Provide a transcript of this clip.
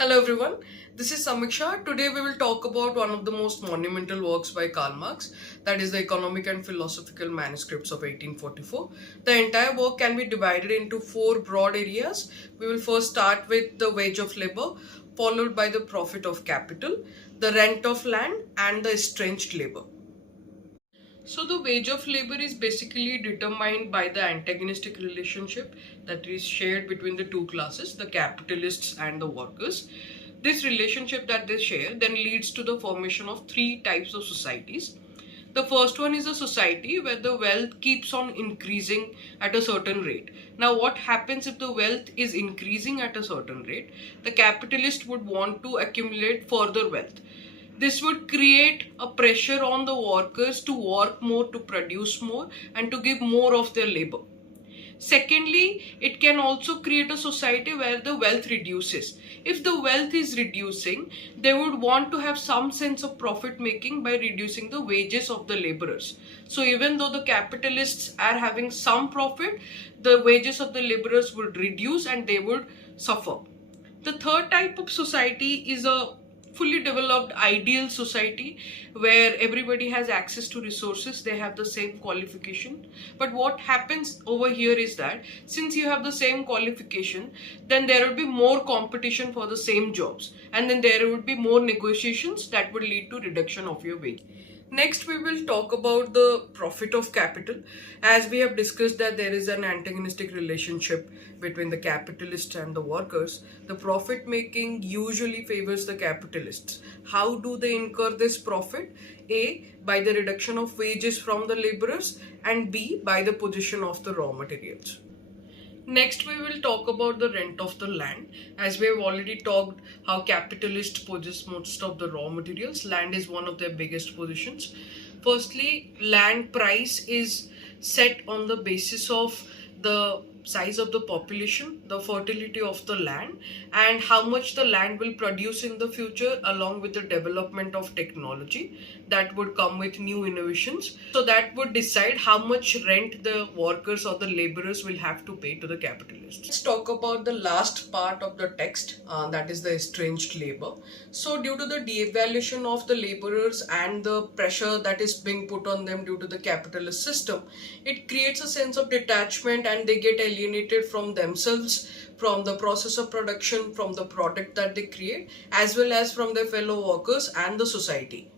Hello everyone, this is Samiksha. Today we will talk about one of the most monumental works by Karl Marx, that is the Economic and Philosophical Manuscripts of 1844. The entire work can be divided into four broad areas. We will first start with the wage of labor, followed by the profit of capital, the rent of land, and the estranged labor. So the wage of labor is basically determined by the antagonistic relationship that is shared between the two classes, the capitalists and the workers. This relationship that they share then leads to the formation of three types of societies. The first one is a society where the wealth keeps on increasing at a certain rate. Now, what happens if the wealth is increasing at a certain rate? The capitalist would want to accumulate further wealth. This would create a pressure on the workers to work more, to produce more, and to give more of their labor. Secondly, it can also create a society where the wealth reduces. If the wealth is reducing, they would want to have some sense of profit making by reducing the wages of the laborers. So even though the capitalists are having some profit, the wages of the laborers would reduce and they would suffer. The third type of society is a fully developed ideal society where everybody has access to resources, they have the same qualification. But what happens over here is that since you have the same qualification, then there will be more competition for the same jobs, and then there would be more negotiations that would lead to reduction of your wage. Next, we will talk about the profit of capital. As we have discussed that there is an antagonistic relationship between the capitalists and the workers, the profit making usually favors the capitalists. How do they incur this profit? A, by the reduction of wages from the laborers, and B, by the position of the raw materials. Next, we will talk about the rent of the land. As we have already talked how capitalists possess most of the raw materials, land is one of their biggest positions. Firstly, land price is set on the basis of the size of the population, the fertility of the land, and how much the land will produce in the future, along with the development of technology that would come with new innovations. So that would decide how much rent the workers or the laborers will have to pay to the capitalists. Let's talk about the last part of the text, that is the estranged labor. So due to the devaluation of the laborers and the pressure that is being put on them due to the capitalist system, it creates a sense of detachment and they get alienated from themselves, from the process of production, from the product that they create, as well as from their fellow workers and the society.